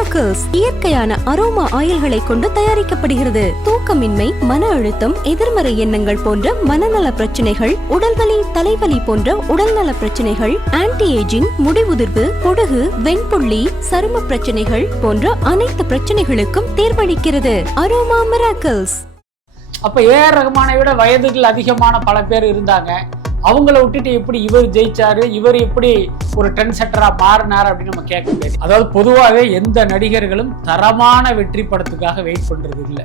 Miracles இயற்கையான aroma ஆயில்களை கொண்டு தயாரிக்கப்படுகிறது. தூக்கமின்மை மன அழுத்தம் எதிர்மறை எண்ணங்கள் போன்ற மனநல பிரச்சனைகள் உடல்வலி தலைவலி போன்ற உடல்நல பிரச்சனைகள் ஆன்டி ஏஜிங் முடிவுதிர்வு பொடுகு வெண்புள்ளி சரும பிரச்சனைகள் போன்ற அனைத்து பிரச்சனைகளுக்கும் தீர்வளிக்கிறது. அரோமா மிராக்கிள்ஸ் அப்ப ஏ ரகமான விட வயதுகள் அதிகமான பல பேர் இருந்தாங்க. அவங்கள விட்டுட்டு எப்படி இவர் ஜெயிச்சாரு இவர் எப்படி ஒரு ட்ரெண்ட் செட்டரா மாறினார் அப்படின்னு நம்ம கேட்க முடியாது அதாவது பொதுவாகவே எந்த நடிகர்களும் தரமான வெற்றி படத்துக்காக வெயிட் பண்றது இல்லை.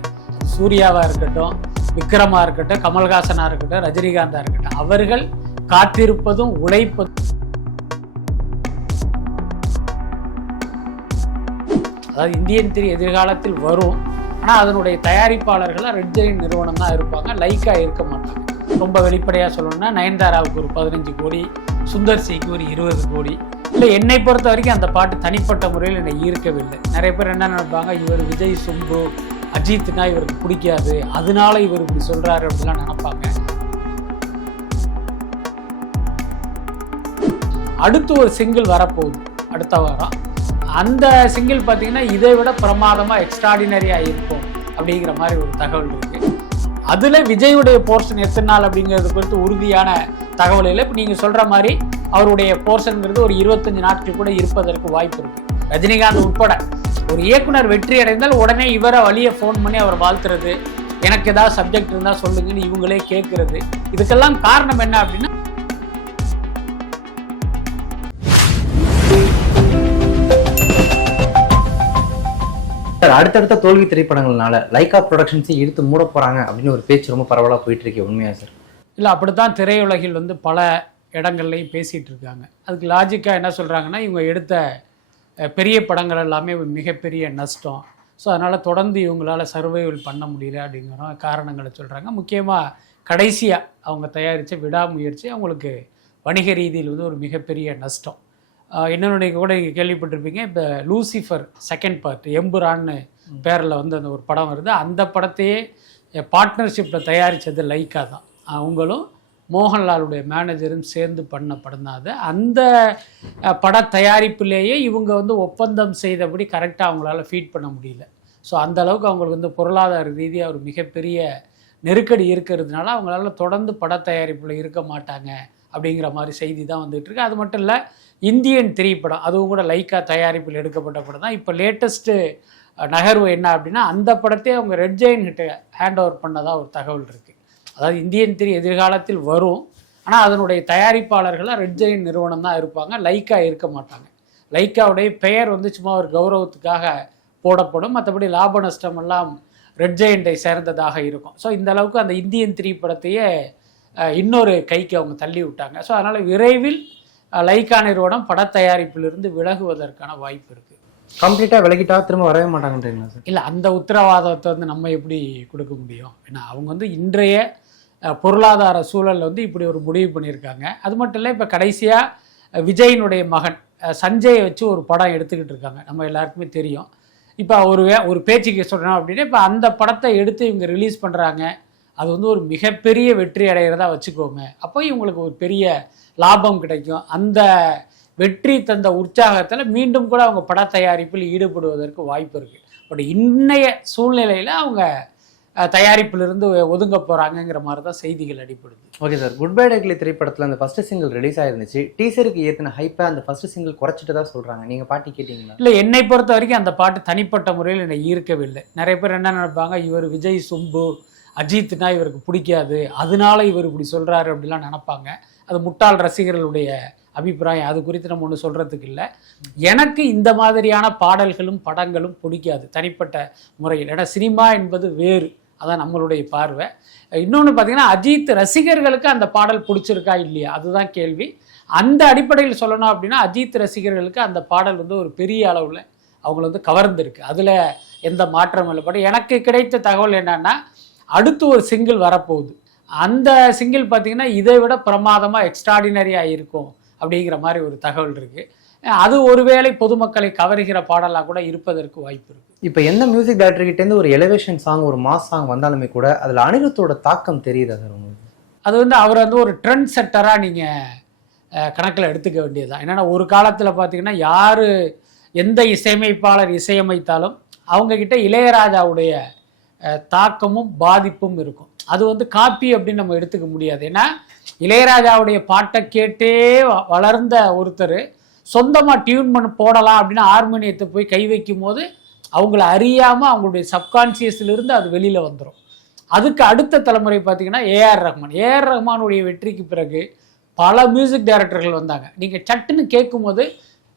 சூர்யாவா இருக்கட்டும் விக்ரமா இருக்கட்டும் கமல்ஹாசனா இருக்கட்டும் ரஜினிகாந்தா இருக்கட்டும் அவர்கள் காத்திருப்பதும் உழைப்பதும். அதாவது இந்தியன் திரி எதிர்காலத்தில் வரும். ஆனால் அதனுடைய தயாரிப்பாளர்களாக ரெட் ஜெயின் நிறுவனம் தான் இருப்பாங்க லைக்காக இருக்க மாட்டாங்க. ரொம்ப வெளிப்படையாக சொல்லணும்னா நயன்தாராவுக்கு ஒரு பதினஞ்சு கோடி சுந்தர் சிக்கு ஒரு இருபது கோடி. இல்லை என்னை பொறுத்த வரைக்கும் அந்த பாட்டு தனிப்பட்ட முறையில் என்னை ஈர்க்கவில்லை. நிறைய பேர் என்ன நினைப்பாங்க இவர் விஜய் சும்பு அஜித்னா இவருக்கு பிடிக்காது அதனால இவர் இப்படி சொல்கிறாரு அப்படிலாம் நினைப்பாங்க. அடுத்து ஒரு சிங்கிள் வரப்போகுது அடுத்த வாரம். அந்த சிங்கிள் பார்த்தீங்கன்னா இதை விட பிரமாதமாக எக்ஸ்ட்ராடினரியாக இருக்கும் அப்படிங்கிற மாதிரி ஒரு தகவல் இருக்கு. அதில் விஜயுடைய போர்ஷன் எத்தனை நாள் அப்படிங்கிறது குறித்து உறுதியான தகவல் இல்லை. இப்போ நீங்கள் சொல்கிற மாதிரி அவருடைய போர்ஷனுங்கிறது ஒரு இருபத்தஞ்சு நாட்கள் கூட இருப்பதற்கு வாய்ப்பு இருக்கு. ரஜினிகாந்த் உட்பட ஒரு இயக்குனர் வெற்றி அடைந்தால் உடனே இவரை வழியை ஃபோன் பண்ணி அவர் வாழ்த்துறது எனக்கு ஏதாவது சப்ஜெக்ட் இருந்தால் சொல்லுங்கன்னு இவங்களே கேட்குறது இதுக்கெல்லாம் காரணம் என்ன அப்படின்னா சார் அடுத்தடுத்த தோல்வி திரைப்படங்கள்னால லைகா ப்ரொடக்ஷன்ஸை இழுத்து மூட போகிறாங்க அப்படின்னு ஒரு பேச்சு ரொம்ப பரவலாக போயிட்டு இருக்கு உண்மையா சார்? இல்லை அப்படித்தான் திரையுலகில் வந்து பல இடங்கள்லையும் பேசிகிட்டு இருக்காங்க. அதுக்கு லாஜிக்காக என்ன சொல்கிறாங்கன்னா இவங்க எடுத்த பெரிய படங்கள் எல்லாமே மிகப்பெரிய நஷ்டம். ஸோ அதனால் தொடர்ந்து இவங்களால் சர்வைவல் பண்ண முடியல அப்படிங்கிற காரணங்களை சொல்கிறாங்க முக்கியமாக கடைசியாக அவங்க தயாரித்த விடாமுயற்சி அவங்களுக்கு வணிக ரீதியில் வந்து ஒரு மிகப்பெரிய நஷ்டம். இன்னொன்று கூட நீங்கள் கேள்விப்பட்டிருப்பீங்க இப்போ லூசிஃபர் செகண்ட் பார்ட் எம்புரான்னு பேரில் வந்து அந்த ஒரு படம் வருது. அந்த படத்தையே பார்ட்னர்ஷிப்பில் தயாரித்தது லைக்கா தான். அவங்களும் மோகன்லாலுடைய மேனேஜரும் சேர்ந்து பண்ண படம் தான் அது. அந்த பட தயாரிப்பிலேயே இவங்க வந்து ஒப்பந்தம் செய்தபடி கரெக்டாக அவங்களால ஃபீட் பண்ண முடியல. ஸோ அந்த அளவுக்கு அவங்களுக்கு வந்து பொருளாதார ரீதியாக ஒரு மிகப்பெரிய நெருக்கடி இருக்கிறதுனால அவங்களால தொடர்ந்து பட தயாரிப்பில் இருக்க மாட்டாங்க அப்படிங்கிற மாதிரி செய்தி தான் வந்துட்டு இருக்கு. அது மட்டும் இல்லை இந்தியன் திரைப்படம் அதுவும் கூட லைக்கா தயாரிப்பில் எடுக்கப்பட்ட படம் தான். இப்போ லேட்டஸ்ட்டு நகர்வு என்ன அப்படின்னா அந்த படத்தையே அவங்க ரெட் ஜெயின் கிட்ட ஹேண்ட் ஓவர் பண்ணதா ஒரு தகவல் இருக்குது அதாவது இந்தியன் திரை எதிர்காலத்தில் வரும். ஆனால் அதனுடைய தயாரிப்பாளர்களாக ரெட் ஜெயின் நிறுவனம் தான் இருப்பாங்க. லைக்கா இருக்க மாட்டாங்க. லைக்காவுடைய பெயர் வந்து சும்மா ஒரு கௌரவத்துக்காக போடப்படும். மற்றபடி லாப நஷ்டம் எல்லாம் ரெட் ஜெயண்டை சேர்ந்ததாக இருக்கும். ஸோ இந்த அளவுக்கு அந்த இந்தியன் திரைப்படத்தையே இன்னொரு கைக்கு அவங்க தள்ளி விட்டாங்க. ஸோ அதனால் விரைவில் லைக்கா நிறுவனம் பட தயாரிப்பிலிருந்து விலகுவதற்கான வாய்ப்பு இருக்குது கம்ப்ளீட்டா விலகிட்டா திரும்ப வரவே மாட்டாங்கன்றீங்களா சார் இல்லை அந்த உத்தரவாதத்தை வந்து நம்ம எப்படி கொடுக்க முடியும்? ஏன்னா அவங்க வந்து இன்றைய பொருளாதார சூழல்ல வந்து இப்படி ஒரு முடிவு பண்ணியிருக்காங்க. அது மட்டும் இல்லை இப்போ கடைசியாக விஜயினுடைய மகன் சஞ்சயை வச்சு ஒரு படம் எடுத்துக்கிட்டு இருக்காங்க. நம்ம எல்லாருக்குமே தெரியும். இப்போ ஒரு ஒரு பேச்சுக்கு சொல்கிறோம் அப்படின்னா இப்போ அந்த படத்தை எடுத்து இவங்க ரிலீஸ் பண்ணுறாங்க அது வந்து ஒரு மிகப்பெரிய வெற்றி அடைகிறதா வச்சுக்கோங்க. அப்போ இவங்களுக்கு ஒரு பெரிய லாபம் கிடைக்கும். அந்த வெற்றி தந்த உற்சாகத்தில் மீண்டும் கூட அவங்க பட தயாரிப்பில் ஈடுபடுவதற்கு வாய்ப்பு இருக்குது பட் இன்னைய சூழ்நிலையில் அவங்க தயாரிப்பிலிருந்து ஒதுங்க போகிறாங்கங்கிற மாதிரி தான் செய்திகள் அடிப்படுது. Okay sir. Good bad ugly திரைப்படத்துல அந்த ஃபர்ஸ்ட் சிங்கிள் ரிலீஸ் ஆயிருந்துச்சு. டீசருக்கு ஏத்தின ஹைப்பை அந்த ஃபர்ஸ்ட் சிங்கிள் குறைச்சிட்டு தான் சொல்றாங்க. நீங்க பாட்டி கேட்டீங்களா? இல்லை என்னை பொறுத்த வரைக்கும் அந்த பாட்டு தனிப்பட்ட முறையில் என்னை ஈர்க்கவில்லை. நிறைய பேர் என்ன நினைப்பாங்க இவர் விஜய் சும்பு அஜித்னா இவருக்கு பிடிக்காது அதனால இவர் இப்படி சொல்கிறாரு அப்படிலாம் நினைப்பாங்க. அது முட்டாள் ரசிகர்களுடைய அபிப்பிராயம். அது குறித்து நம்ம ஒன்றும் சொல்கிறதுக்கு இல்லை. எனக்கு இந்த மாதிரியான பாடல்களும் படங்களும் பிடிக்காது. தனிப்பட்ட முறையில். ஏன்னா சினிமா என்பது வேறு. அதான் நம்மளுடைய பார்வை. இன்னொன்று பார்த்தீங்கன்னா அஜித் ரசிகர்களுக்கு அந்த பாடல் பிடிச்சிருக்கா இல்லையா? அதுதான் கேள்வி. அந்த அடிப்படையில் சொல்லணும் அப்படின்னா அஜித் ரசிகர்களுக்கு அந்த பாடல் வந்து ஒரு பெரிய அளவில் அவங்கள வந்து கவர்ந்திருக்கு. அதில் எந்த மாற்றமும் இல்லை. பட் எனக்கு கிடைத்த தகவல் என்னன்னா அடுத்து ஒரு சிங்கிள் வரப்போகுது. அந்த சிங்கிள் பார்த்தீங்கன்னா இதை விட பிரமாதமாக எக்ஸ்ட்ராடினரியாக இருக்கும் அப்படிங்கிற மாதிரி ஒரு தகவல் இருக்குது அது ஒருவேளை பொதுமக்களை கவருகிற பாடலாக கூட இருப்பதற்கு வாய்ப்பு இருக்குது இப்போ எந்த மியூசிக் டைரக்டர் கிட்ட இருந்து ஒரு எலிவேஷன் சாங் ஒரு மாஸ் சாங் வந்தாலுமே கூட அதுல அனிருத்தோட தாக்கம் தெரியுதா சார் உங்களுக்கு? அது வந்து அவர் வந்து ஒரு ட்ரெண்ட் செட்டராக நீங்கள் கணக்கில் எடுத்துக்க வேண்டியதுதான். என்னென்னா ஒரு காலத்தில் பார்த்தீங்கன்னா யார் எந்த இசையமைப்பாளர் இசையமைத்தாலும் அவங்கக்கிட்ட இளையராஜாவுடைய தாக்கமும் பாதிப்பும் இருக்கும். அது வந்து காப்பி அப்படின்னு நம்ம எடுத்துக்க முடியாது. ஏன்னா இளையராஜாவுடைய பாட்டை கேட்டே வளர்ந்த ஒருத்தர் சொந்தமாக டியூன் பண்ண போடலாம் அப்படின்னு ஹார்மோனியத்தை போய் கை வைக்கும் போது அவங்கள அறியாமல் அவங்களுடைய சப்கான்சியஸ்லேருந்து அது வெளியில் வந்துடும் அதுக்கு அடுத்த தலைமுறை பார்த்தீங்கன்னா ஏஆர் ரஹ்மான் ஏஆர் ரஹ்மானுடைய வெற்றிக்கு பிறகு பல மியூசிக் டைரக்டர்கள் வந்தாங்க. நீங்கள் சட்டுன்னு கேட்கும்போது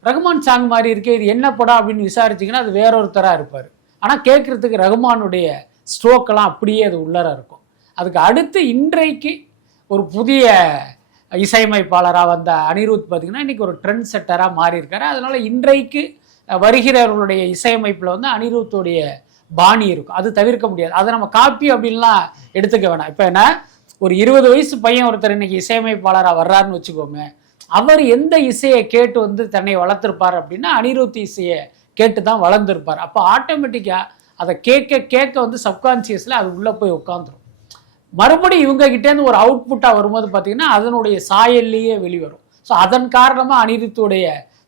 ரகுமான் சாங் மாதிரி இருக்கே இது என்ன படம் அப்படின்னு விசாரிச்சிங்கன்னா அது வேறொருத்தராக இருப்பார். ஆனால் கேட்குறதுக்கு ரகுமானுடைய ஸ்ட்ரோக்கெல்லாம் அப்படியே அது உள்ளர இருக்கும். அதுக்கு அடுத்து இன்றைக்கு ஒரு புதிய இசையமைப்பாளராக வந்த அனிருத் பார்த்தீங்கன்னா இன்றைக்கி ஒரு ட்ரெண்ட் செட்டராக மாறியிருக்காரு. அதனால் இன்றைக்கு வருகிறவர்களுடைய இசையமைப்பில் வந்து அனிருத்துடைய பாணி இருக்கும். அது தவிர்க்க முடியாது. அதை நம்ம காப்பி அப்படின்லாம் எடுத்துக்க வேணாம். இப்போ என்ன? ஒரு இருபது வயசு பையன் ஒருத்தர் இன்னைக்கு இசையமைப்பாளராக வர்றாருன்னு வச்சுக்கோமே அவர் எந்த இசையை கேட்டு வந்து தன்னை வளர்த்துருப்பார் அப்படின்னா அனிருத் இசையை கேட்டு தான் வளர்ந்துருப்பார். அப்போ ஆட்டோமேட்டிக்காக அதை கேட்க கேட்க வந்து சப்கான்சியஸில் அது உள்ளே போய் உட்காந்துரும் மறுபடியும் இவங்க கிட்டேருந்து ஒரு அவுட்புட்டாக வரும்போது பார்த்தீங்கன்னா அதனுடைய சாயல்லையே வெளிவரும். ஸோ அதன் காரணமாக அனிருத்துடைய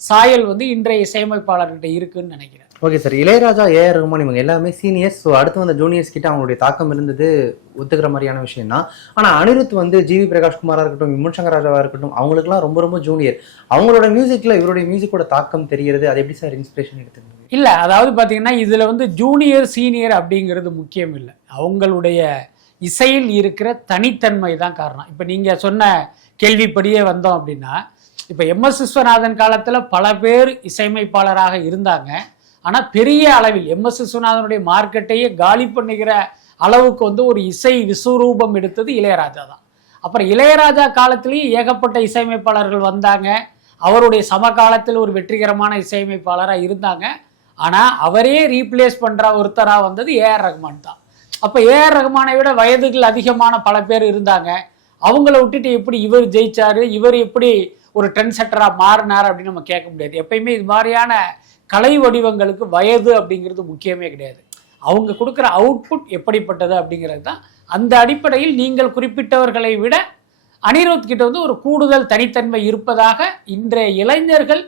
சாயல் வந்து இன்றைய இசையமைப்பாளர்கிட்ட இருக்குன்னு நினைக்கிறேன். Okay sir Ilaiyaraaja A R Rahman இவங்க எல்லாமே சீனியர்ஸ் ஸோ அடுத்து வந்த ஜூனியர்ஸ் கிட்ட அவங்களுடைய தாக்கம் இருந்தது ஒத்துக்கிற மாதிரியான விஷயம் தான் ஆனால் அனிருத் வந்து ஜிவி பிரகாஷ் குமாரா இருக்கட்டும் விமன் சங்கர் ராஜாவா இருக்கட்டும் அவங்களுக்குலாம் ரொம்ப ரொம்ப ஜூனியர் அவங்களோட மியூசிக்ல இவருடைய மியூசிக்கோட தாக்கம் தெரிகிறது. அது எப்படி சார் இன்ஸ்பிரேஷன் எடுத்துக்கிறது இல்லை அதாவது பார்த்தீங்கன்னா இதில் வந்து ஜூனியர் சீனியர் அப்படிங்கிறது முக்கியம் இல்லை. அவங்களுடைய இசையில் இருக்கிற தனித்தன்மை தான் காரணம். இப்போ நீங்கள் சொன்ன கேள்விப்படியே வந்தோம் அப்படின்னா இப்போ எம் எஸ் விஸ்வநாதன் காலத்தில் பல பேர் இசையமைப்பாளராக இருந்தாங்க. ஆனால் பெரிய அளவில் எம் எஸ் விஸ்வநாதனுடைய மார்க்கெட்டையே காலி பண்ணுகிற அளவுக்கு வந்து ஒரு இசை விஸ்வரூபம் எடுத்தது இளையராஜா தான். அப்புறம் இளையராஜா காலத்திலேயும் ஏகப்பட்ட இசையமைப்பாளர்கள் வந்தாங்க. அவருடைய சமகாலத்தில் ஒரு வெற்றிகரமான இசையமைப்பாளராக இருந்தாங்க. ஆனால் அவரே ரீப்ளேஸ் பண்ணுற ஒருத்தராக வந்தது ஏஆர் ரஹ்மான் தான். அப்போ ஏஆர் ரகுமானை விட வயதுகள் அதிகமான பல பேர் இருந்தாங்க. அவங்கள விட்டுட்டு எப்படி இவர் ஜெயிச்சாரு இவர் எப்படி ஒரு ட்ரெண்ட் செட்டராக மாறினார் அப்படின்னு நம்ம கேட்க முடியாது. எப்பயுமே இது மாதிரியான கலை வடிவங்களுக்கு வயது அப்படிங்கிறது முக்கியமே கிடையாது. அவங்க கொடுக்குற அவுட்புட் எப்படிப்பட்டது அப்படிங்கிறது தான். அந்த அடிப்படையில் நீங்கள் குறிப்பிட்டவர்களை விட அனிருத் கிட்ட வந்து ஒரு கூடுதல் தனித்தன்மை இருப்பதாக இன்றைய இளைஞர்கள்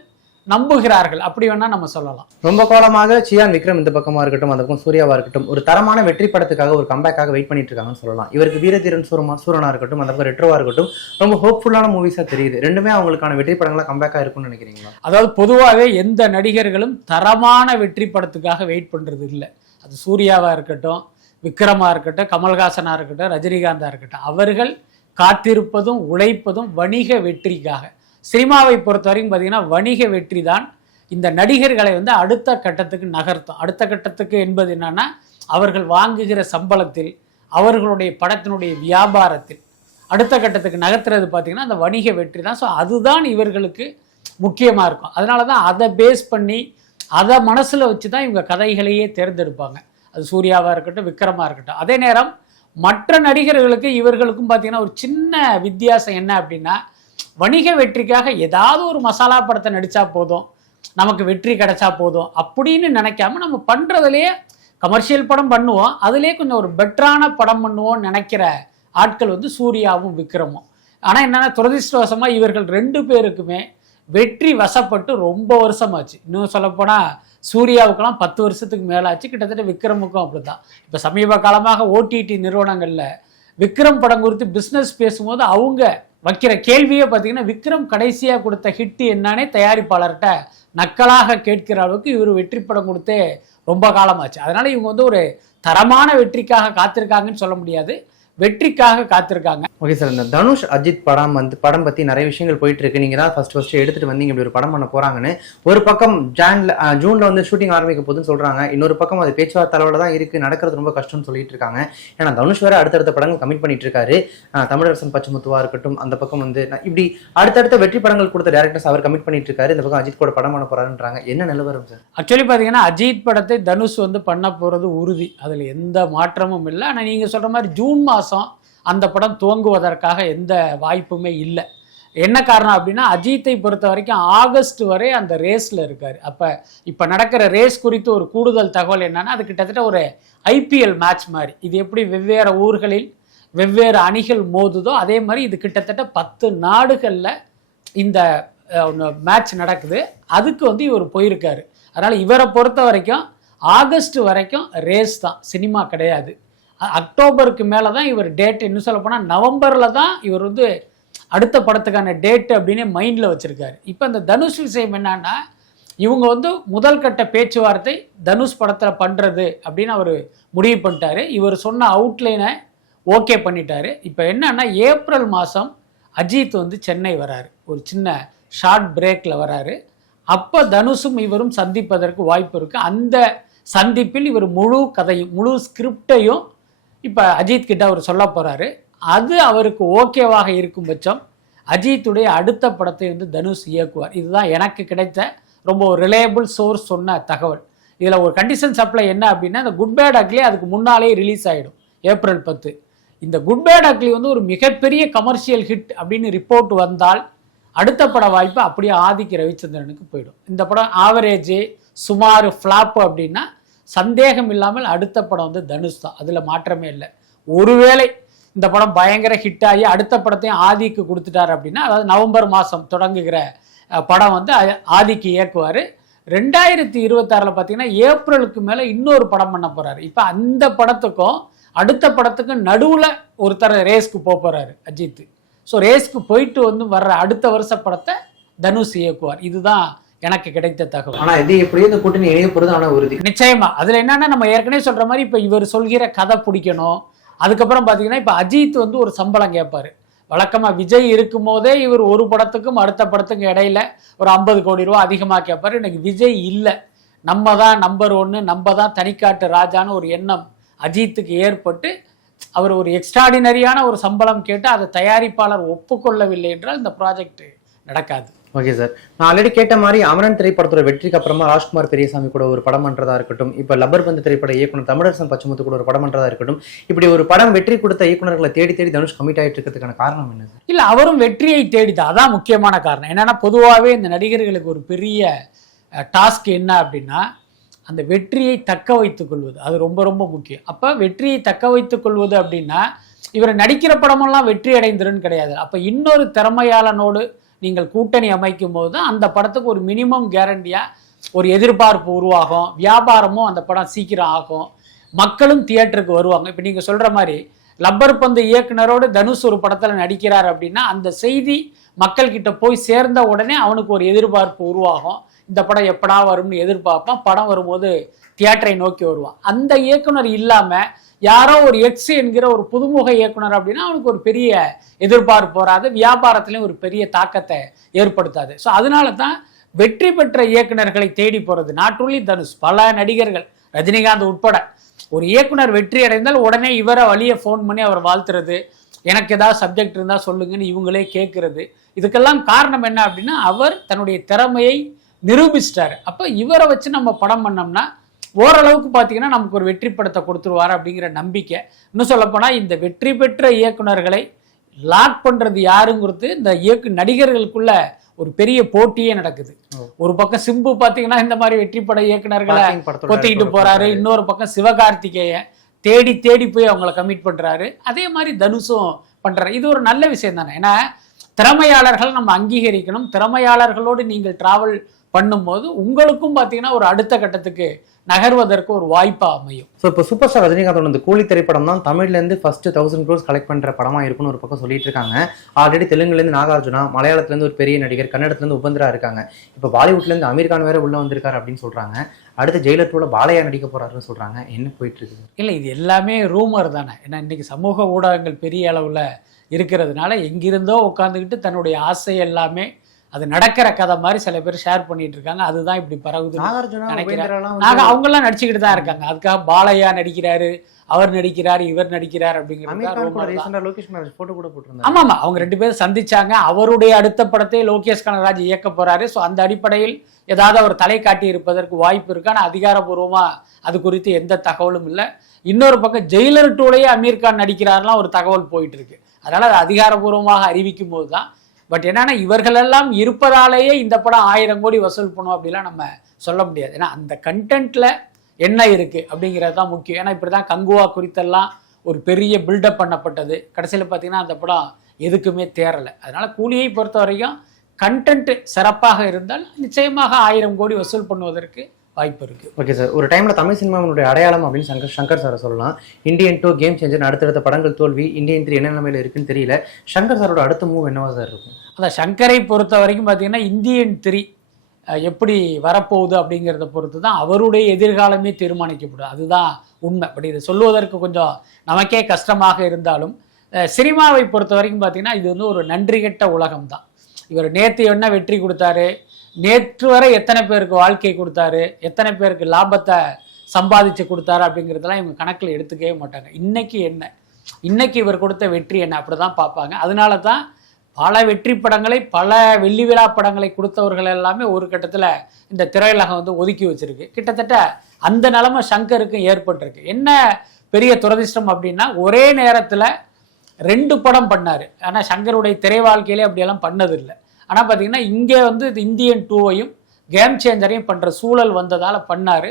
நம்புகிறார்கள். அப்படி வேணா நம்ம சொல்லலாம். ரொம்ப காலமாக சியான் விக்ரம் இந்த பக்கமா இருக்கட்டும் அந்த பக்கம் சூர்யாவா இருக்கட்டும் ஒரு தரமான வெற்றி படத்துக்காக ஒரு கம்பேக்காக வெயிட் பண்ணிட்டு இருக்காங்கன்னு சொல்லலாம். இவருக்கு வீரதீரன் சூரமா சூரனா இருக்கட்டும் அந்த பக்கம் ரெட்ரோவா இருக்கட்டும் ரொம்ப ஹோப்ஃபுல்லான மூவிஸா தெரியுது. ரெண்டுமே அவங்களுக்கான வெற்றி படங்களா கம்பேக்கா இருக்கும்னு நினைக்கிறீங்களா? அதாவது பொதுவாகவே எந்த நடிகர்களும் தரமான வெற்றி படத்துக்காக வெயிட் பண்ணுறது இல்லை. அது சூர்யாவா இருக்கட்டும் விக்ரமா இருக்கட்டும் கமல்ஹாசனா இருக்கட்டும் ரஜினிகாந்தா இருக்கட்டும். அவர்கள் காத்திருப்பதும் உழைப்பதும் வணிக வெற்றிக்காக. சினிமாவை பொறுத்த வரைக்கும் பார்த்தீங்கன்னா வணிக வெற்றி தான் இந்த நடிகர்களை வந்து அடுத்த கட்டத்துக்கு நகர்த்தும். அடுத்த கட்டத்துக்கு என்பது என்னன்னா அவர்கள் வாங்குகிற சம்பளத்தில் அவர்களுடைய படத்தினுடைய வியாபாரத்தில். அடுத்த கட்டத்துக்கு நகர்த்துறது பார்த்தீங்கன்னா அந்த வணிக வெற்றி தான் ஸோ அதுதான் இவர்களுக்கு முக்கியமாக இருக்கும். அதனால தான் அதை பேஸ் பண்ணி அதை மனசில் வச்சு தான் இவங்க கதைகளையே தேர்ந்தெடுப்பாங்க. அது சூர்யாவாக இருக்கட்டும் விக்ரமாக இருக்கட்டும். அதே நேரம் மற்ற நடிகர்களுக்கு இவர்களுக்கும் பார்த்தீங்கன்னா ஒரு சின்ன வித்தியாசம் என்ன அப்படின்னா வணிக வெற்றிக்காக ஏதாவது ஒரு மசாலா படத்தை நடித்தா போதும் நமக்கு வெற்றி கிடைச்சா போதும் அப்படின்னு நினைக்காம நம்ம பண்ணுறதுலேயே கமர்ஷியல் படம் பண்ணுவோம். அதுலேயே கொஞ்சம் ஒரு பெட்டரான படம் பண்ணுவோம்னு நினைக்கிற ஆட்கள் வந்து சூர்யாவும் விக்ரமும். ஆனால் என்னென்னா துரதிருஷ்டவசமாக இவர்கள் ரெண்டு பேருக்குமே வெற்றி வசப்பட்டு ரொம்ப வருஷமாச்சு. இன்னும் சொல்லப்போனால் சூர்யாவுக்கெல்லாம் பத்து வருஷத்துக்கு மேலாச்சு. கிட்டத்தட்ட விக்ரமுக்கும் அப்படி தான் இப்போ சமீப காலமாக ஓடிடி நிறுவனங்களில் விக்ரம் படம் குறித்து பிஸ்னஸ் பேசும்போது அவங்க வைக்கிற கேள்வியே பார்த்தீங்கன்னா விக்ரம் கடைசியாக கொடுத்த ஹிட் என்னன்னே தயாரிப்பாளர்கிட்ட நக்கலாக கேட்கிற அளவுக்கு இவர் வெற்றி படம் கொடுத்தே ரொம்ப காலமாச்சு. அதனால் இவங்க வந்து ஒரு தரமான வெற்றிக்காக காத்திருக்காங்கன்னு சொல்ல முடியாது. வெற்றிக்காக காத்திருக்காங்க. ஓகே சார் இந்த தனுஷ் அஜித் படம் வந்து படம் பத்தி நிறைய விஷயங்கள் போயிட்டு இருக்கு நீங்க தான் ஃபர்ஸ்ட் ஃபர்ஸ்ட் எடுத்துட்டு வந்தீங்க இப்படி ஒரு படம் பண்ண போறாங்கன்னு. ஒரு பக்கம் ஜான்ல ஜூன்ல வந்து ஷூட்டிங் ஆரம்பிக்க போகுதுன்னு சொல்றாங்க. இன்னொரு பக்கம் அது பேச்சுவார்த்தை அளவுல தான் இருக்கு. நடக்கிறது ரொம்ப கஷ்டம்னு சொல்லிட்டு இருக்காங்க. ஏன்னா தனுஷ் வேற அடுத்தடுத்த படங்கள் கமிட் பண்ணிட்டு இருக்காரு. தமிழரசன் பச்சமுத்துவா இருக்கட்டும் அந்த பக்கம் வந்து இப்படி அடுத்தடுத்த வெற்றி படங்கள் கொடுத்த டேரக்டர்ஸ் அவர் கமிட் பண்ணிட்டு இருக்காரு. இந்த பக்கம் அஜித் கூட படம் பண்ண போறாருன்றாங்க. என்ன நிலவரம் சார் ஆக்சுவலி பார்த்தீங்கன்னா அஜித் படத்தை தனுஷ் வந்து பண்ண போகிறது உறுதி. அதில் எந்த மாற்றமும் இல்லை. ஆனால் நீங்கள் சொல்கிற மாதிரி ஜூன் மாதம் அந்த படம் துவங்குவதற்காக எந்த வாய்ப்புமே இல்லை. என்ன காரணம் அப்படின்னா அஜித்தை பொறுத்த வரைக்கும் ஆகஸ்ட் வரை அந்த ரேஸில் இருக்கார். அப்போ இப்போ நடக்கிற ரேஸ் குறித்து ஒரு கூடுதல் தகவல் என்னன்னா அது கிட்டத்தட்ட ஒரு ஐபிஎல் மேட்ச் மாதிரி. இது எப்படி வெவ்வேறு ஊர்களில் வெவ்வேறு அணிகள் மோதுதோ அதே மாதிரி இது கிட்டத்தட்ட பத்து நாடுகளில் இந்த ஒன்று மேட்ச் நடக்குது. அதுக்கு வந்து இவர் போயிருக்காரு. அதனால் இவரை பொறுத்த வரைக்கும் ஆகஸ்ட் வரைக்கும் ரேஸ் தான் சினிமா கிடையாது. அக்டோபருக்கு மேலே தான் இவர் டேட் இன்னும் சொல்ல போனால் நவம்பரில் தான் இவர் வந்து அடுத்த படத்துக்கான டேட் அப்படின்னு மைண்டில் வச்சுருக்காரு. இப்போ இந்த தனுஷ் விஷயம் என்னன்னா இவங்க வந்து முதல் கட்ட பேச்சுவார்த்தை தனுஷ் படத்தில் பண்ணுறது அப்படின்னு அவர் முடிவு பண்ணிட்டாரு. இவர் சொன்ன அவுட்லைனை ஓகே பண்ணிட்டாரு. இப்போ என்னன்னா ஏப்ரல் மாதம் அஜித் வந்து சென்னை வராரு. ஒரு சின்ன ஷார்ட் பிரேக்கில் வராரு. அப்போ தனுஷும் இவரும் சந்திப்பதற்கு வாய்ப்பு இருக்குது அந்த சந்திப்பில் இவர் முழு கதையும் முழு ஸ்கிரிப்டையும் இப்போ அஜித் கிட்ட அவர் சொல்ல போகிறாரு அது அவருக்கு ஓகேவாக இருக்கும் பட்சம் அஜித்துடைய அடுத்த படத்தை வந்து தனுஷ் இயக்குவார். இதுதான் எனக்கு கிடைத்த ரொம்ப ஒரு ரிலையபிள் சோர்ஸ் சொன்ன தகவல். இதில் ஒரு கண்டிஷன் சப்ளை என்ன அப்படின்னா இந்த குட் பேட் அக்லி அதுக்கு முன்னாலேயே ரிலீஸ் ஆகிடும் ஏப்ரல் பத்து. இந்த குட் பேட் அக்லி வந்து ஒரு மிகப்பெரிய கமர்ஷியல் ஹிட் அப்படின்னு ரிப்போர்ட் வந்தால் அடுத்த பட வாய்ப்பு அப்படியே ஆதிக்கு ரவிச்சந்திரனுக்கு போயிடும். இந்த படம் ஆவரேஜ் சுமார் ஃப்ளாப் அப்படின்னா சந்தேகம் இல்லாமல் அடுத்த படம் வந்து தனுஷ் தான். அதில் மாற்றமே இல்லை. ஒருவேளை இந்த படம் பயங்கர ஹிட் ஆகி அடுத்த படத்தையும் ஆதிக்கு கொடுத்துட்டாரு அப்படின்னா அதாவது நவம்பர் மாதம் தொடங்குகிற படம் வந்து ஆதிக்கு இயக்குவார். ரெண்டாயிரத்தி இருபத்தாறில் பார்த்தீங்கன்னா ஏப்ரலுக்கு மேலே இன்னொரு படம் பண்ண போகிறாரு இப்போ அந்த படத்துக்கும் அடுத்த படத்துக்கும் நடுவில் ஒருத்தர் ரேஸ்க்கு போக போகிறாரு அஜித் ஸோ ரேஸ்க்கு போயிட்டு வந்து வர்ற அடுத்த வருஷ படத்தை தனுஷ் இயக்குவார். இதுதான் எனக்கு கிடைத்த தகவல். ஆனா இது எப்படியும் இந்த கூட்டணி இணைய போறது ஆனா உறுதி. நிச்சயமா. அதுல என்னன்னா நம்ம ஏற்கனவே சொல்ற மாதிரி இப்ப இவர் சொல்கிற கதை பிடிக்கணும். அதுக்கப்புறம் பாத்தீங்கன்னா இப்ப அஜித் வந்து ஒரு சம்பளம் கேட்பாரு. வழக்கமா விஜய் இருக்கும் போதே இவர் ஒரு படத்துக்கும் அடுத்த படத்துக்கும் இடையில ஒரு ஐம்பது கோடி ரூபா அதிகமா கேட்பாரு. இன்னைக்கு விஜய் இல்லை. நம்ம தான் நம்பர் ஒன்று நம்ம தான் தனிக்காட்டு ராஜான்னு ஒரு எண்ணம் அஜித்துக்கு ஏற்பட்டு அவர் ஒரு எக்ஸ்ட்ராடினரியான ஒரு சம்பளம் கேட்டு அதை தயாரிப்பாளர் ஒப்புக்கொள்ளவில்லை என்றால் இந்த ப்ராஜெக்ட் நடக்காது. ஓகே சார் நான் ஆல்ரெடி கேட்ட மாதிரி அமரன் திரைப்படத்தோட வெற்றிக்கு அப்புறமா ராஜ்குமார் பெரியசாமி கூட ஒரு படம் பண்றதா இருக்கட்டும் இப்ப லப்பர் பந்து திரைப்பட இயக்குனர் தமிழரசன் பச்சமுத்து கூட ஒரு படம் பண்றதா இருக்கட்டும் இப்படி ஒரு படம் வெற்றி கொடுத்த இயக்குனர்களை தேடி தேடி தனுஷ் கமிட் ஆயிட்டு இருக்கிறதுக்கான காரணம் என்ன சார் இல்ல அவரும் வெற்றியை தேடிதான். அதான் முக்கியமான காரணம். என்னன்னா பொதுவாகவே இந்த நடிகர்களுக்கு ஒரு பெரிய டாஸ்க் என்ன அப்படின்னா அந்த வெற்றியை தக்க வைத்துக் கொள்வது. அது ரொம்ப ரொம்ப முக்கியம். அப்ப வெற்றியை தக்க வைத்துக் கொள்வது அப்படின்னா இவர் நடிக்கிற படமெல்லாம் வெற்றி அடைந்திருன்னு கிடையாது. அப்ப இன்னொரு திறமையாளனோடு நீங்கள் கூட்டணி அமைக்கும் போது தான் அந்த படத்துக்கு ஒரு மினிமம் கேரண்டியாக ஒரு எதிர்பார்ப்பு உருவாகும். வியாபாரமும் அந்த படம் சீக்கிரம் ஆகும். மக்களும் தியேட்டருக்கு வருவாங்க. இப்போ நீங்கள் சொல்கிற மாதிரி லப்பர் பந்து இயக்குனரோடு தனுஷ் ஒரு படத்தில் நடிக்கிறார் அப்படின்னா அந்த செய்தி மக்கள்கிட்ட போய் சேர்ந்த உடனே அவனுக்கு ஒரு எதிர்பார்ப்பு உருவாகும். இந்த படம் எப்படா வரும்னு எதிர்பார்ப்பான். படம் வரும்போது தியேட்டரை நோக்கி வருவான். அந்த இயக்குனர் இல்லாமல் யாரோ ஒரு எக்ஸ் என்கிற ஒரு புதுமுக இயக்குனர் அப்படின்னா அவனுக்கு ஒரு பெரிய எதிர்பார்ப்பு வராது வியாபாரத்திலையும் ஒரு பெரிய தாக்கத்தை ஏற்படுத்தாது. ஸோ அதனால தான் வெற்றி பெற்ற இயக்குனர்களை தேடி போகிறது நாட் ஓன்லி தனுஷ் பல நடிகர்கள் ரஜினிகாந்த் உட்பட ஒரு இயக்குனர் வெற்றி அடைந்தால் உடனே இவரை வழியை ஃபோன் பண்ணி அவர் வாழ்த்துறது. எனக்கு ஏதாவது சப்ஜெக்ட் இருந்தால் சொல்லுங்கன்னு இவங்களே கேட்குறது இதுக்கெல்லாம் காரணம் என்ன அப்படின்னா அவர் தன்னுடைய திறமையை நிரூபிச்சிட்டாரு. அப்போ இவரை வச்சு நம்ம படம் பண்ணோம்னா ஓரளவுக்கு பார்த்தீங்கன்னா நமக்கு ஒரு வெற்றி படத்தை கொடுத்துருவார் அப்படிங்கிற நம்பிக்கை. இன்னும் சொல்லப்போனால் இந்த வெற்றி பெற்ற இயக்குனர்களை லாக் பண்ணுறது யாருங்கிறது இந்த இயக்கு நடிகர்களுக்குள்ள ஒரு பெரிய போட்டியே நடக்குது. ஒரு பக்கம் சிம்பு பார்த்தீங்கன்னா இந்த மாதிரி வெற்றி பட படத்தோட கொத்திக்கிட்டு போறாரு. இன்னொரு பக்கம் சிவகார்த்திகேயன் தேடி தேடி போய் அவங்கள கமிட் பண்றாரு. அதே மாதிரி தனுஷும் பண்றாரு. இது ஒரு நல்ல விஷயம் தானே. ஏன்னா திறமையாளர்கள் நம்ம அங்கீகரிக்கணும். திறமையாளர்களோடு நீங்கள் டிராவல் பண்ணும்போது உங்களுக்கும் பார்த்தீங்கன்னா ஒரு அடுத்த கட்டத்துக்கு நகர்வதற்கு ஒரு வாய்ப்பா அமையும். ஸோ இப்போ சூப்பர் ஸ்டார் ரஜினிகாந்தோட இந்த கூலி திரைப்படம் தான் தமிழ்ல இருந்து ஃபர்ஸ்ட் தௌசண்ட் க்ரோஸ் கலெக்ட் பண்ற படமா இருக்குன்னு ஒரு பக்கம் சொல்லிட்டு இருக்காங்க. ஆல்ரெடி தெலுங்குல இருந்து நாகார்ஜுனா மலையாளத்துல இருந்து ஒரு பெரிய நடிகர் கன்னடத்துல இருந்து உபந்திரா இருக்காங்க. இப்போ பாலிவுட்ல இருந்து அமீர் கான் வேற உள்ள வந்திருக்காரு அப்படின்னு சொல்றாங்க. அடுத்து ஜெயிலர் பாலையா நடிக்க போறாருன்னு சொல்றாங்க. என்ன போயிட்டு இருக்குது? இல்லை இது எல்லாமே ரூமர் தானே. ஏன்னா இன்னைக்கு சமூக ஊடகங்கள் பெரிய அளவில் இருக்கிறதுனால எங்கிருந்தோ உட்காந்துக்கிட்டு தன்னுடைய ஆசை எல்லாமே அது நடக்கிற கதை மாதிரி சில பேர் ஷேர் பண்ணிட்டு இருக்காங்க. அதுதான் இப்படி பரவுது நினைக்கிறேன். உபேந்திராலாம் நாங்க வந்து அவங்கெல்லாம் நடிச்சுக்கிட்டு தான் இருக்காங்க. அதுக்காக பாலையா நடிக்கிறாரு அவர் நடிக்கிறார் இவர் நடிக்கிறார் அப்படிங்கிறது போட்டோ கூட போட்டிருந்தாங்க ஆமா ஆமா. அவங்க ரெண்டு பேரும் சந்திச்சாங்க. அவருடைய அடுத்த படத்தை லோகேஷ் கனகராஜ் இயக்க போறாரு. ஸோ அந்த அடிப்படையில் ஏதாவது அவர் தலை காட்டி இருப்பதற்கு வாய்ப்பு இருக்கு? ஆனால் அதிகாரப்பூர்வமா அது குறித்து எந்த தகவலும் இல்லை. இன்னொரு பக்கம் ஜெயிலர் டூலேயே அமீர் கான் நடிக்கிறாருலாம் ஒரு தகவல் போயிட்டு இருக்கு. அதனால அது அதிகாரப்பூர்வமாக அறிவிக்கும் போது தான் பட் என்னன்னா இவர்களெல்லாம் இருப்பதாலேயே இந்த படம் ஆயிரம் கோடி வசூல் பண்ணும் அப்படிலாம் நம்ம சொல்ல முடியாது. ஏன்னா அந்த கண்டென்ட்ல என்ன இருக்கு அப்படிங்கிறது தான் முக்கியம். ஏன்னா இப்படி தான் கங்குவா குறித்தெல்லாம் ஒரு பெரிய பில்டப் பண்ணப்பட்டது. கடைசியில் பார்த்தீங்கன்னா அந்த படம் எதுக்குமே தேரலை அதனால கூலியை பொறுத்த வரைக்கும் கண்டென்ட் சிறப்பாக இருந்தால் நிச்சயமாக ஆயிரம் கோடி வசூல் பண்ணுவதற்கு வாய்ப்பு இருக்கு. ஓகே சார் ஒரு டைம்ல தமிழ் சினிமாவினுடைய அடையாளம் அப்படின்னு சங்கர் சங்கர் சாரை சொல்லலாம். இந்தியன் டூ கேம் சேஞ்சர் அடுத்தடுத்த படங்கள் தோல்வி இந்தியன் த்ரீ என்ன நிலைமையில இருக்குன்னு தெரியல. சங்கர் சாரோட அடுத்த மூவ் என்னவா சார் இருக்கும்? அந்த சங்கரை பொறுத்த வரைக்கும் பார்த்தீங்கன்னா இந்தியன் த்ரீ எப்படி வரப்போகுது அப்படிங்கிறத பொறுத்து தான் அவருடைய எதிர்காலமே தீர்மானிக்கப்படும். அதுதான் உண்மை. பட் இதை சொல்லுவதற்கு கொஞ்சம் நமக்கே கஷ்டமாக இருந்தாலும் சினிமாவை பொறுத்த வரைக்கும் பார்த்தீங்கன்னா இது வந்து ஒரு நன்றி கெட்ட உலகம் தான். இவர் நேற்று என்ன வெற்றி கொடுத்தாரு நேற்று வரை எத்தனை பேருக்கு வாழ்க்கை கொடுத்தாரு எத்தனை பேருக்கு லாபத்தை சம்பாதிச்சு கொடுத்தாரு அப்படிங்கிறதெல்லாம் இவங்க கணக்கில் எடுத்துக்கவே மாட்டாங்க. இன்னைக்கு என்ன? இன்னைக்கு இவர் கொடுத்த வெற்றி என்ன அப்படி தான் பார்ப்பாங்க. அதனால தான் பல வெற்றி படங்களை பல வெள்ளி விழா படங்களை கொடுத்தவர்கள் எல்லாமே ஒரு கட்டத்தில் இந்த திரையுலகம் வந்து ஒதுக்கி வச்சிருக்கு. கிட்டத்தட்ட அந்த நிலமை சங்கருக்கும் ஏற்பட்டிருக்கு. என்ன பெரிய துரதிர்ஷ்டம் அப்படின்னா ஒரே நேரத்தில் ரெண்டு படம் பண்ணார். ஆனால் சங்கருடைய திரை வாழ்க்கையிலே அப்படியெல்லாம் பண்ணதில்லை. ஆனால் பார்த்தீங்கன்னா இங்கே வந்து இது இந்தியன் டூவையும் கேம் சேஞ்சரையும் பண்ணுற சூழல் வந்ததால் பண்ணார்.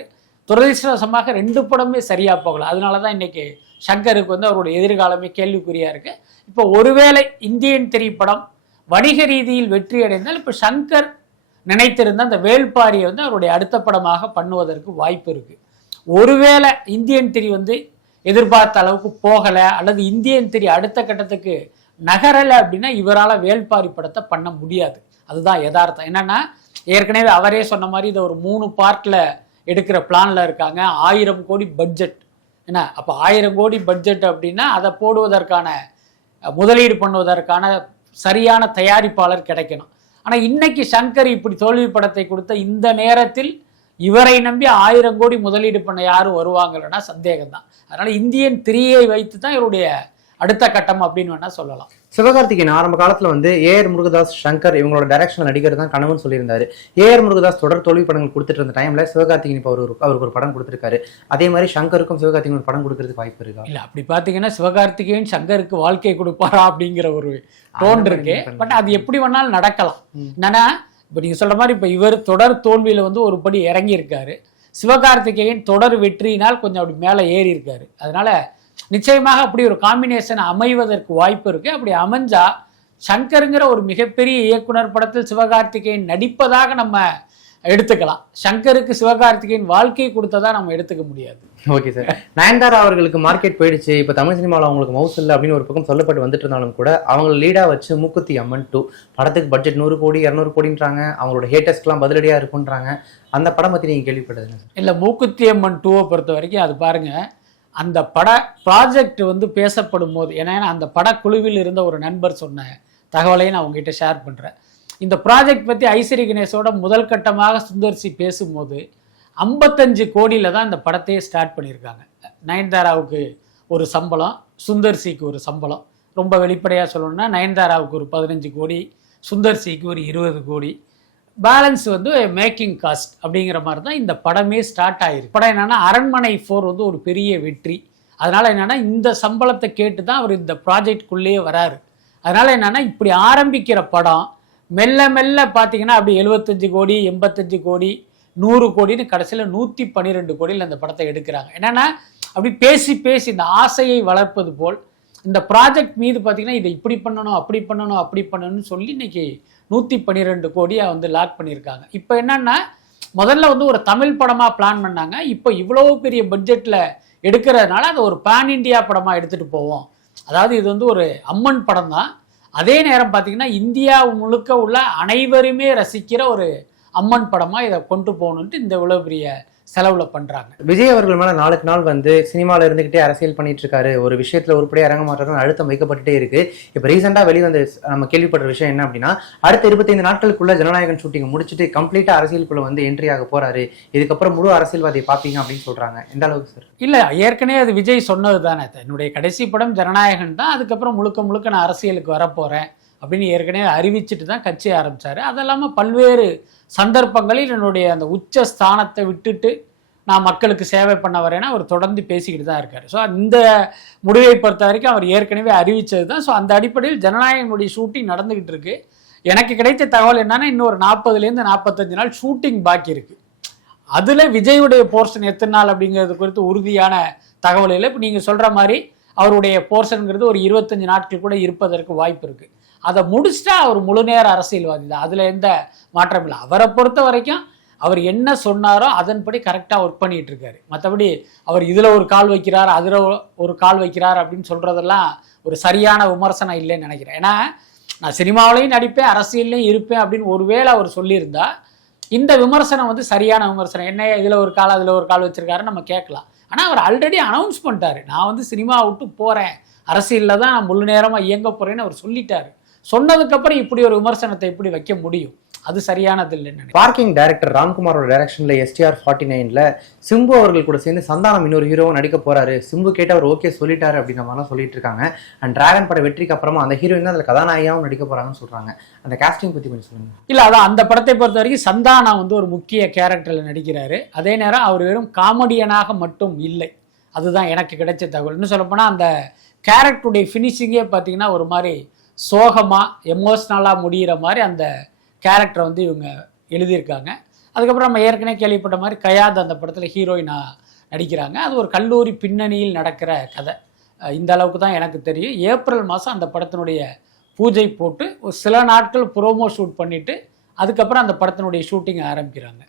துரதிர்ஷ்டவசமாக ரெண்டு படமே சரியாக போகல. அதனால தான் இன்றைக்கி சங்கருக்கு வந்து அவருடைய எதிர்காலமே கேள்விக்குறியாக இருக்குது இப்போ ஒருவேளை இந்தியன் திரைப்படம் வணிக ரீதியில் வெற்றி அடைந்தால் இப்போ சங்கர் நினைத்திருந்த அந்த வேள்பாரியை வந்து அவருடைய அடுத்த படமாக பண்ணுவதற்கு வாய்ப்பு இருக்கு. ஒருவேளை இந்தியன் திரி வந்து எதிர்பார்த்த அளவுக்கு போகலை அல்லது இந்தியன் திரி அடுத்த கட்டத்துக்கு நகரலை அப்படின்னா இவரால் வேள்பாரி படத்தை பண்ண முடியாது. அதுதான் யதார்த்தம். என்னன்னா ஏற்கனவே அவரே சொன்ன மாதிரி இதை ஒரு மூணு பார்ட்டில் எடுக்கிற பிளான்ல இருக்காங்க. ஆயிரம் கோடி பட்ஜெட். என்ன? அப்போ ஆயிரம் கோடி பட்ஜெட் அப்படின்னா அதை போடுவதற்கான முதலீடு பண்ணுவதற்கான சரியான தயாரிப்பாளர் கிடைக்கணும். ஆனால் இன்னைக்கு சங்கர் இப்படி தோல்வி படத்தை கொடுத்த இந்த நேரத்தில் இவரை நம்பி ஆயிரம் கோடி முதலீடு பண்ண யாரும் வருவாங்கலன்னா சந்தேகம் தான் இந்தியன் திரியை வைத்து தான் இவருடைய அடுத்த கட்டம் அப்படின்னு வேணா சொல்லலாம். சிவகார்த்திகேயன் ஆரம்ப காலத்துல வந்து ஏஆர் முருகதாஸ் சங்கர் இவங்களோட டைரக்ஷன் நடிகர் தான் கனவுன்னு சொல்லியிருந்தாரு. ஏஆர் முருகதாஸ் தொடர் தோல்வி படங்கள் கொடுத்துட்டு இருந்த டைம்ல சிவகார்த்திகேயன் இப்போ அவர் ஒரு அவருக்கு ஒரு படம் கொடுத்திருக்காரு. அதே மாதிரி சங்கருக்கும் சிவகார்த்திகேயன் ஒரு படம் கொடுக்கறதுக்கு வாய்ப்பு இருக்கா? இல்ல அப்படி பாத்தீங்கன்னா சிவகார்த்திகேயன் சங்கருக்கு வாழ்க்கை கொடுப்பாரா அப்படிங்கிற ஒரு டோன் இருக்கு. பட் அது எப்படி வேணாலும் நடக்கலாம். என்னன்னா இப்ப நீங்க சொல்ற மாதிரி இப்ப இவர் தொடர் தோல்வியில வந்து ஒரு படி இறங்கி இருக்காரு சிவகார்த்திகேயன் தொடர் வெற்றியினால் கொஞ்சம் அப்படி மேலே ஏறி இருக்காரு அதனால நிச்சயமாக அப்படி ஒரு காம்பினேஷன் அமைவதற்கு வாய்ப்பு இருக்கு. அப்படி அமைஞ்சா சங்கருங்கிற ஒரு மிகப்பெரிய இயக்குனர் படத்தில் சிவகார்த்திகேயன் நடிப்பதாக நம்ம எடுத்துக்கலாம். சங்கருக்கு சிவகார்த்திகேயன் வாழ்க்கை கொடுத்ததா நம்ம எடுத்துக்க முடியாது. ஓகே சார் நயன்தாரா அவர்களுக்கு மார்க்கெட் போயிடுச்சு. இப்போ தமிழ் சினிமாவில் அவங்களுக்கு மவுஸ் இல்லை அப்படின்னு ஒரு பக்கம் சொல்லப்பட்டு வந்துட்டு இருந்தாலும் கூட அவங்க லீடா வச்சு மூக்குத்தி அம்மன் டூ படத்துக்கு பட்ஜெட் நூறு கோடி இரநூறு கோடின்றாங்க. அவங்களோட ஹேட்டர்ஸ்க்குலாம் பதிலடியா இருக்குன்றாங்க. அந்த படம் பத்தி நீங்க கேள்விப்பட்டதுங்க சார் இல்லை மூக்குத்தி அம்மன் டூவை பொறுத்த வரைக்கும் அது பாருங்க அந்த பட ப்ராஜெக்ட் வந்து பேசப்படும் போது ஏன்னா அந்த படக்குழுவில் இருந்த ஒரு நண்பர் சொன்ன தகவலையும் நான் உங்ககிட்ட ஷேர் பண்ணுறேன் இந்த ப்ராஜெக்ட் பற்றி ஐஸ்வரி கணேஷோட முதல் கட்டமாக சுந்தர்சி பேசும்போது ஐம்பத்தஞ்சு கோடியில் தான் இந்த படத்தையே ஸ்டார்ட் பண்ணியிருக்காங்க. நயன்தாராவுக்கு ஒரு சம்பளம் சுந்தர்சிக்கு ஒரு சம்பளம். ரொம்ப வெளிப்படையாக சொல்லணும்னா நயன்தாராவுக்கு ஒரு பதினஞ்சு கோடி சுந்தர்சிக்கு ஒரு இருபது கோடி. பேலன்ஸ் வந்து மேக்கிங் காஸ்ட் அப்படிங்கிற மாதிரி தான் இந்த படமே ஸ்டார்ட் ஆயிருக்கு. படம் என்னென்னா அரண்மனை ஃபோர் வந்து ஒரு பெரிய வெற்றி. அதனால் என்னென்னா இந்த சம்பளத்தை கேட்டு தான் அவர் இந்த ப்ராஜெக்ட்குள்ளேயே வராரு. அதனால் என்னென்னா இப்படி ஆரம்பிக்கிற படம் மெல்ல மெல்ல பார்த்தீங்கன்னா அப்படி எழுபத்தஞ்சு கோடி எண்பத்தஞ்சு கோடி நூறு கோடின்னு கடைசியில் நூற்றி பன்னிரெண்டு கோடியில் இந்த படத்தை எடுக்கிறாங்க. என்னென்னா அப்படி பேசி பேசி இந்த ஆசையை வளர்ப்பது போல் இந்த ப்ராஜெக்ட் மீது பார்த்தீங்கன்னா இதை இப்படி பண்ணணும் அப்படி பண்ணணும் அப்படி பண்ணணும்னு சொல்லி இன்னைக்கு நூற்றி பன்னிரெண்டு கோடியை வந்து லாக் பண்ணியிருக்காங்க. இப்போ என்னன்னா முதல்ல வந்து ஒரு தமிழ் படமாக பிளான் பண்ணாங்க. இப்போ இவ்வளோ பெரிய பட்ஜெட்டில் எடுக்கிறதுனால அதை ஒரு பேன் இண்டியா படமாக எடுத்துகிட்டு போவோம். அதாவது இது வந்து ஒரு அம்மன் படம் தான் அதே நேரம் பார்த்தீங்கன்னா இந்தியா முழுக்க உள்ள அனைவருமே ரசிக்கிற ஒரு அம்மன் படமாக இதை கொண்டு போகணுன்ட்டு இந்த இவ்வளோ பெரிய செலவில் பண்ணுறாங்க விஜய் அவர்கள் மேல நாளுக்கு நாள் வந்து சினிமால இருந்துகிட்டே அரசியல் பண்ணிட்டு இருக்காரு ஒரு விஷயத்துல உருப்படியா இறங்க மாட்டாருன்னு அழுத்தம் வைக்கப்பட்டுட்டே இருக்கு. இப்ப ரீசெண்டா வெளிவந்த நம்ம கேள்விப்பட்ட விஷயம் என்ன அப்படின்னா அடுத்த இருபத்தைந்து நாட்களுக்குள்ள ஜனநாயகன் ஷூட்டிங் முடிச்சுட்டு கம்ப்ளீட்டா அரசியலுக்குள்ள வந்து என்ட்ரி ஆக போறாரு. இதுக்கப்புறம் முழு அரசியல்வாதியை பாப்பீங்க அப்படின்னு சொல்றாங்க. எந்த அளவுக்கு சார் இல்லை ஏற்கனவே அது விஜய் சொன்னது தானே என்னுடைய கடைசி படம் ஜனநாயகன் தான். அதுக்கப்புறம் முழுக்க முழுக்க நான் அரசியலுக்கு வரப்போகிறேன் அப்படின்னு ஏற்கனவே அறிவிச்சிட்டு தான் கட்சி ஆரம்பித்தார் அது இல்லாமல் பல்வேறு சந்தர்ப்பங்களில் என்னுடைய அந்த உச்ச ஸ்தானத்தை விட்டுட்டு நான் மக்களுக்கு சேவை பண்ண வரேன்னா அவர் தொடர்ந்து பேசிக்கிட்டு தான் இருக்கார். ஸோ இந்த முடிவை பொறுத்த வரைக்கும் அவர் ஏற்கனவே அறிவித்தது தான். ஸோ அந்த அடிப்படையில் ஜனநாயகனுடைய ஷூட்டிங் நடந்துக்கிட்டு இருக்கு. எனக்கு கிடைத்த தகவல் என்னன்னா இன்னொரு நாற்பதுலேருந்து நாற்பத்தஞ்சு நாள் ஷூட்டிங் பாக்கி இருக்கு. அதில் விஜயுடைய போர்ஷன் எத்தனை நாள் அப்படிங்கிறது குறித்து உறுதியான தகவல் இல்லை. இப்போ நீங்கள் சொல்கிற மாதிரி அவருடைய போர்ஷனுங்கிறது ஒரு இருபத்தஞ்சு நாட்கள் கூட இருப்பதற்கு வாய்ப்பு இருக்குது அதை முடிச்சுட்டா அவர் முழு நேர அரசியல்வாதி தான். அதில் எந்த மாற்றம் இல்லை. அவரை பொறுத்த வரைக்கும் அவர் என்ன சொன்னாரோ அதன்படி கரெக்டாக ஒர்க் பண்ணிட்டு இருக்காரு. மற்றபடி அவர் இதில் ஒரு கால் வைக்கிறார் அதில் ஒரு கால் வைக்கிறார் அப்படின்னு சொல்கிறதெல்லாம் ஒரு சரியான விமர்சனம் இல்லைன்னு நினைக்கிறேன். ஏன்னா நான் சினிமாவிலையும் நடிப்பேன் அரசியல்லையும் இருப்பேன் அப்படின்னு ஒருவேளை அவர் சொல்லியிருந்தா இந்த விமர்சனம் வந்து சரியான விமர்சனம். என்ன இதில் ஒரு கால் அதில் ஒரு கால் வச்சிருக்காரு நம்ம கேட்கலாம். ஆனால் அவர் ஆல்ரெடி அனௌன்ஸ் பண்ணிட்டாரு. நான் வந்து சினிமா விட்டு போகிறேன் அரசியலில் தான் நான் முழு நேரமாக இயங்க போகிறேன்னு அவர் சொல்லிட்டாரு. சொன்னதுக்கப்புறம் இப்படி ஒரு விமர்சனத்தை எப்படி வைக்க முடியும்? அது சரியானது இல்லைன்னு பார்க்கிங் டைரக்டர் ராம்குமாரோட டைரக்ஷன்ல எஸ்டிஆர் ஃபார்ட்டி நைன்ல சிம்பு அவர்கள் கூட சேர்ந்து சந்தானம் இன்னொரு ஹீரோவும் நடிக்க போறாரு. சிம்பு கேட்டு அவர் ஓகே சொல்லிட்டாரு அப்படின்ற மாதிரிலாம் சொல்லிட்டு இருக்காங்க. அண்ட் டிராகன் பட வெற்றிக்கு அப்புறமா அந்த ஹீரோயின் தான் அதுல கதாநாயகியாவும் நடிக்க போறாங்கன்னு சொல்றாங்க. அந்த காஸ்டிங் பத்தி கொஞ்சம் சொல்லுங்க. இல்லை அதான் அந்த படத்தை பொறுத்த வரைக்கும் சந்தானா வந்து ஒரு முக்கிய கேரக்டரில் நடிக்கிறாரு. அதே நேரம் அவர் வெறும் காமெடியனாக மட்டும் இல்லை. அதுதான் எனக்கு கிடைச்ச தகவல். இன்னும் சொல்லப்போனால் அந்த கேரக்டருடைய ஃபினிஷிங்கே பார்த்தீங்கன்னா ஒரு மாதிரி சோகமாக எமோஷ்னலாக முடிகிற மாதிரி அந்த கேரக்டரை வந்து இவங்க எழுதியிருக்காங்க. அதுக்கப்புறம் நம்ம ஏற்கனவே கேள்விப்பட்ட மாதிரி கயாத் அந்த படத்தில் ஹீரோயினாக நடிக்கிறாங்க. அது ஒரு கல்லூரி பின்னணியில் நடக்கிற கதை. இந்த அளவுக்கு தான் எனக்கு தெரியும். ஏப்ரல் மாதம் அந்த படத்தினுடைய பூஜை போட்டு ஒரு சில நாட்கள் ப்ரோமோ ஷூட் பண்ணிவிட்டு அதுக்கப்புறம் அந்த படத்தினுடைய ஷூட்டிங் ஆரம்பிக்கிறாங்க.